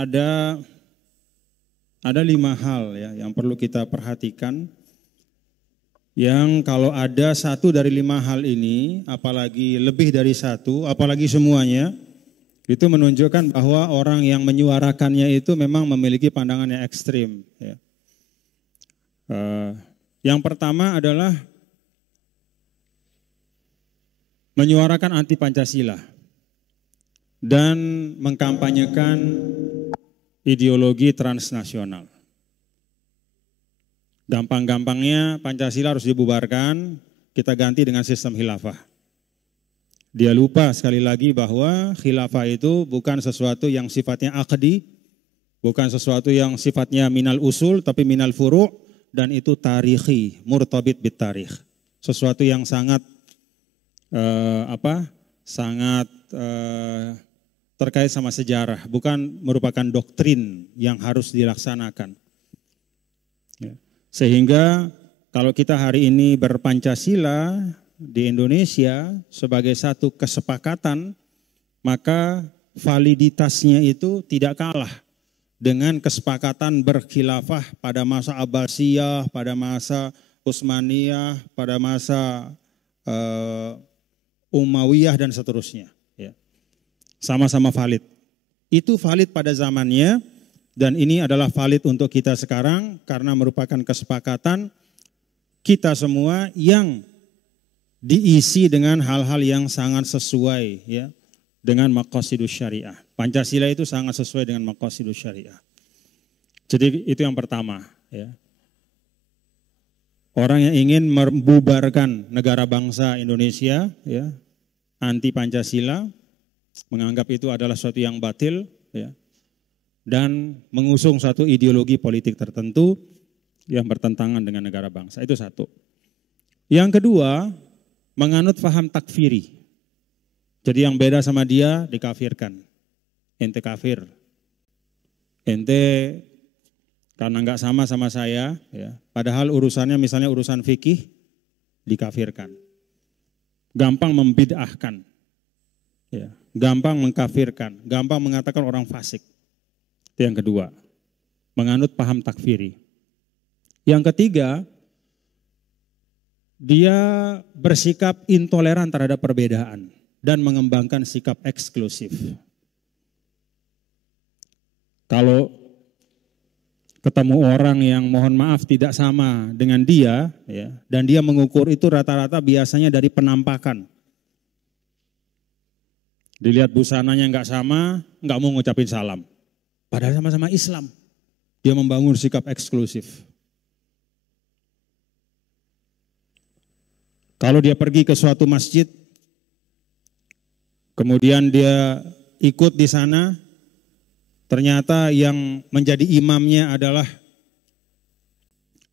ada 5 hal ya yang perlu kita perhatikan. Yang kalau ada 1 dari 5 hal ini, apalagi lebih dari 1, apalagi semuanya, itu menunjukkan bahwa orang yang menyuarakannya itu memang memiliki pandangan yang ekstrim. Ya. Yang pertama adalah menyuarakan anti Pancasila dan mengkampanyekan ideologi transnasional. Gampang-gampangnya Pancasila harus dibubarkan, kita ganti dengan sistem khilafah. Dia lupa sekali lagi bahwa khilafah itu bukan sesuatu yang sifatnya aqdi, bukan sesuatu yang sifatnya minal usul, tapi minal furu', dan itu tarikhi, murtabit bit tarikh. Sesuatu yang sangat terkait sama sejarah, bukan merupakan doktrin yang harus dilaksanakan. Ya. Sehingga kalau kita hari ini berpancasila di Indonesia sebagai satu kesepakatan, maka validitasnya itu tidak kalah dengan kesepakatan berkhilafah pada masa Abbasiyah, pada masa Utsmaniyah, pada masa Umayyah dan seterusnya. Ya. Sama-sama valid. Itu valid pada zamannya. Dan ini adalah valid untuk kita sekarang karena merupakan kesepakatan kita semua yang diisi dengan hal-hal yang sangat sesuai ya dengan maqasidus syariah. Pancasila itu sangat sesuai dengan maqasidus syariah. Jadi itu yang pertama ya. Orang yang ingin membubarkan negara bangsa Indonesia ya, anti Pancasila, menganggap itu adalah sesuatu yang batil ya. Dan mengusung satu ideologi politik tertentu yang bertentangan dengan negara bangsa. Itu 1. Yang kedua, menganut faham takfiri. Jadi yang beda sama dia dikafirkan. Ente kafir. Ente karena enggak sama saya, ya. Padahal urusannya misalnya urusan fikih dikafirkan. Gampang membid'ahkan. Ya. Gampang mengkafirkan, gampang mengatakan orang fasik. Yang kedua, menganut paham takfiri. Yang ketiga, dia bersikap intoleran terhadap perbedaan dan mengembangkan sikap eksklusif. Kalau ketemu orang yang mohon maaf tidak sama dengan dia, ya, dan dia mengukur itu rata-rata biasanya dari penampakan. Dilihat busananya nggak sama, nggak mau ngucapin salam. Padahal sama-sama Islam, dia membangun sikap eksklusif. Kalau dia pergi ke suatu masjid, kemudian dia ikut di sana, ternyata yang menjadi imamnya adalah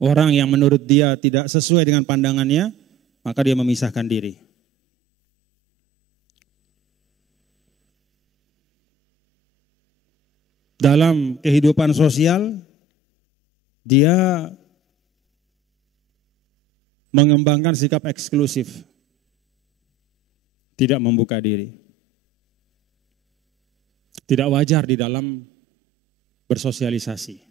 orang yang menurut dia tidak sesuai dengan pandangannya, maka dia memisahkan diri. Dalam kehidupan sosial, dia mengembangkan sikap eksklusif, tidak membuka diri. Tidak wajar di dalam bersosialisasi.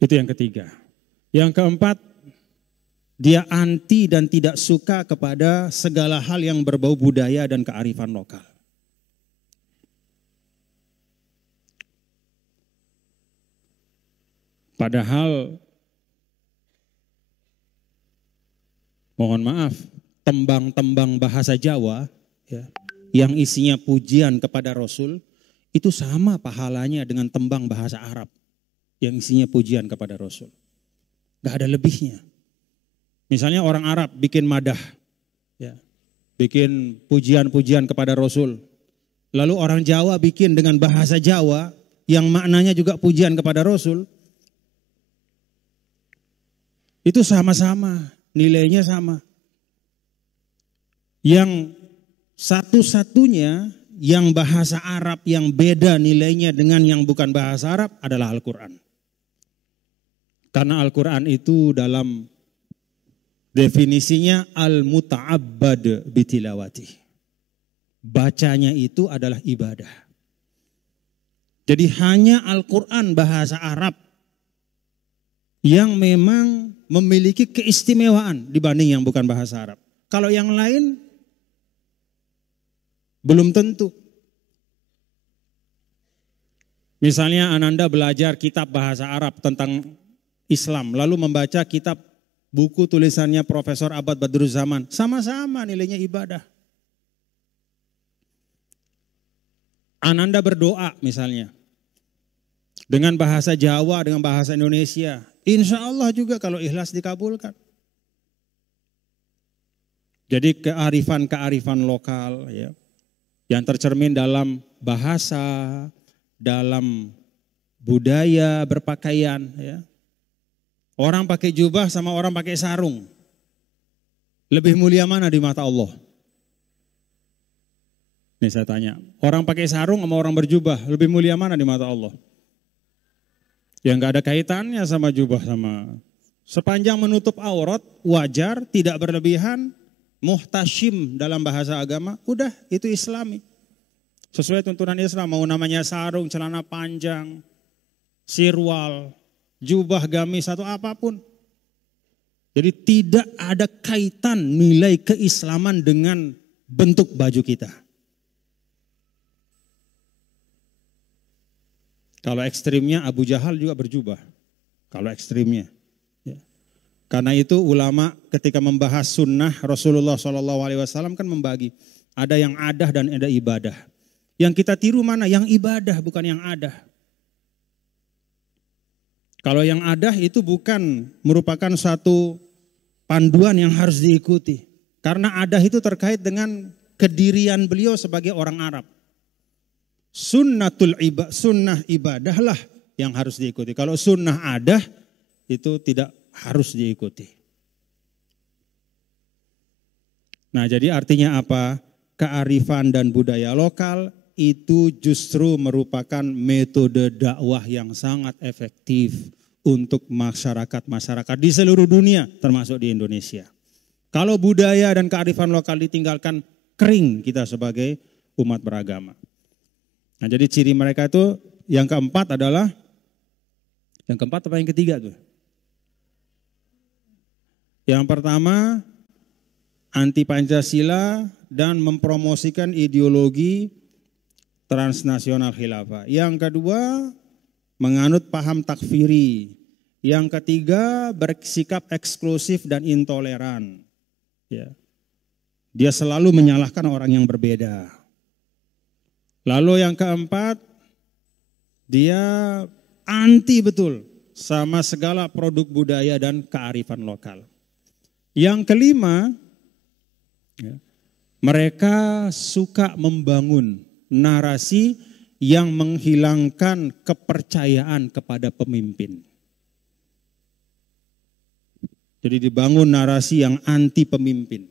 Itu yang ketiga. Yang keempat, dia anti dan tidak suka kepada segala hal yang berbau budaya dan kearifan lokal. Padahal, mohon maaf, tembang-tembang bahasa Jawa ya, yang isinya pujian kepada Rasul, itu sama pahalanya dengan tembang bahasa Arab yang isinya pujian kepada Rasul. Gak ada lebihnya. Misalnya orang Arab bikin madah, ya, bikin pujian-pujian kepada Rasul. Lalu orang Jawa bikin dengan bahasa Jawa yang maknanya juga pujian kepada Rasul. Itu sama-sama, nilainya sama. Yang satu-satunya yang bahasa Arab yang beda nilainya dengan yang bukan bahasa Arab adalah Al-Quran. Karena Al-Quran itu dalam definisinya al-muta'abbad bitilawati. bacanya itu adalah ibadah. Jadi hanya Al-Quran bahasa Arab yang memang memiliki keistimewaan dibanding yang bukan bahasa Arab. Kalau yang lain belum tentu. Misalnya Ananda belajar kitab bahasa Arab tentang Islam, lalu membaca kitab buku tulisannya Profesor Abad Badruzzaman, sama-sama nilainya ibadah. Ananda berdoa misalnya, dengan bahasa Jawa, dengan bahasa Indonesia, insya Allah juga kalau ikhlas dikabulkan. Jadi kearifan-kearifan lokal ya, yang tercermin dalam bahasa, dalam budaya berpakaian ya. Orang pakai jubah sama orang pakai sarung. Lebih mulia mana di mata Allah? Nih saya tanya, orang pakai sarung sama orang berjubah, lebih mulia mana di mata Allah? Yang gak ada kaitannya sama jubah sama. Sepanjang menutup aurat, wajar, tidak berlebihan, muhtashim dalam bahasa agama, udah itu Islami. Sesuai tuntunan Islam, mau namanya sarung, celana panjang, sirwal, jubah gamis atau apapun. Jadi tidak ada kaitan nilai keislaman dengan bentuk baju kita. Kalau ekstrimnya Abu Jahal juga berjubah. Kalau ekstrimnya. Ya. Karena itu ulama ketika membahas sunnah Rasulullah SAW kan membagi. Ada yang adah dan ada ibadah. Yang kita tiru mana? Yang ibadah bukan yang adah. Kalau yang adah itu bukan merupakan satu panduan yang harus diikuti. Karena adah itu terkait dengan kedirian beliau sebagai orang Arab. Sunnah ibadahlah yang harus diikuti. Kalau sunnah adah itu tidak harus diikuti. Nah jadi artinya apa? Kearifan dan budaya lokal itu justru merupakan metode dakwah yang sangat efektif untuk masyarakat-masyarakat di seluruh dunia termasuk di Indonesia. Kalau budaya dan kearifan lokal ditinggalkan, kering kita sebagai umat beragama. Nah jadi ciri mereka itu yang keempat adalah, yang keempat apa yang ketiga tuh? Yang pertama anti Pancasila dan mempromosikan ideologi transnasional khilafah. Yang kedua menganut paham takfiri. Yang ketiga bersikap eksklusif dan intoleran. Ya. Dia selalu menyalahkan orang yang berbeda. Lalu yang keempat, dia anti betul sama segala produk budaya dan kearifan lokal. Yang kelima, ya, mereka suka membangun narasi yang menghilangkan kepercayaan kepada pemimpin. Jadi dibangun narasi yang anti pemimpin.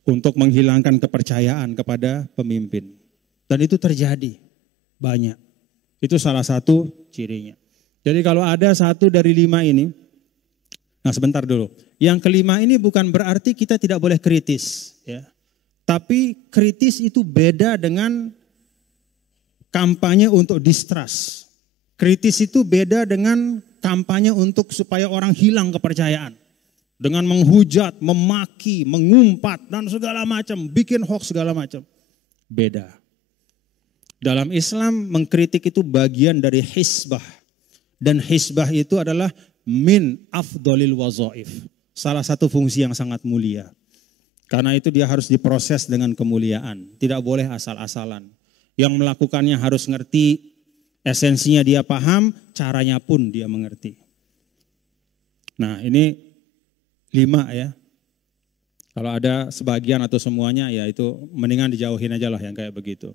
Untuk menghilangkan kepercayaan kepada pemimpin. Dan itu terjadi banyak. Itu salah satu cirinya. Jadi kalau ada satu dari 5 ini, nah sebentar dulu. Yang kelima ini bukan berarti kita tidak boleh kritis. Ya. Tapi kritis itu beda dengan kampanye untuk distrust. Kritis itu beda dengan kampanye untuk supaya orang hilang kepercayaan. Dengan menghujat, memaki, mengumpat, dan segala macam, bikin hoax segala macam. Beda. Dalam Islam mengkritik itu bagian dari hisbah. Dan hisbah itu adalah min afdolil wazaif. Salah satu fungsi yang sangat mulia. Karena itu dia harus diproses dengan kemuliaan. Tidak boleh asal-asalan. Yang melakukannya harus ngerti, esensinya dia paham, caranya pun dia mengerti. Nah ini 5 ya. Kalau ada sebagian atau semuanya ya itu mendingan dijauhin aja lah yang kayak begitu.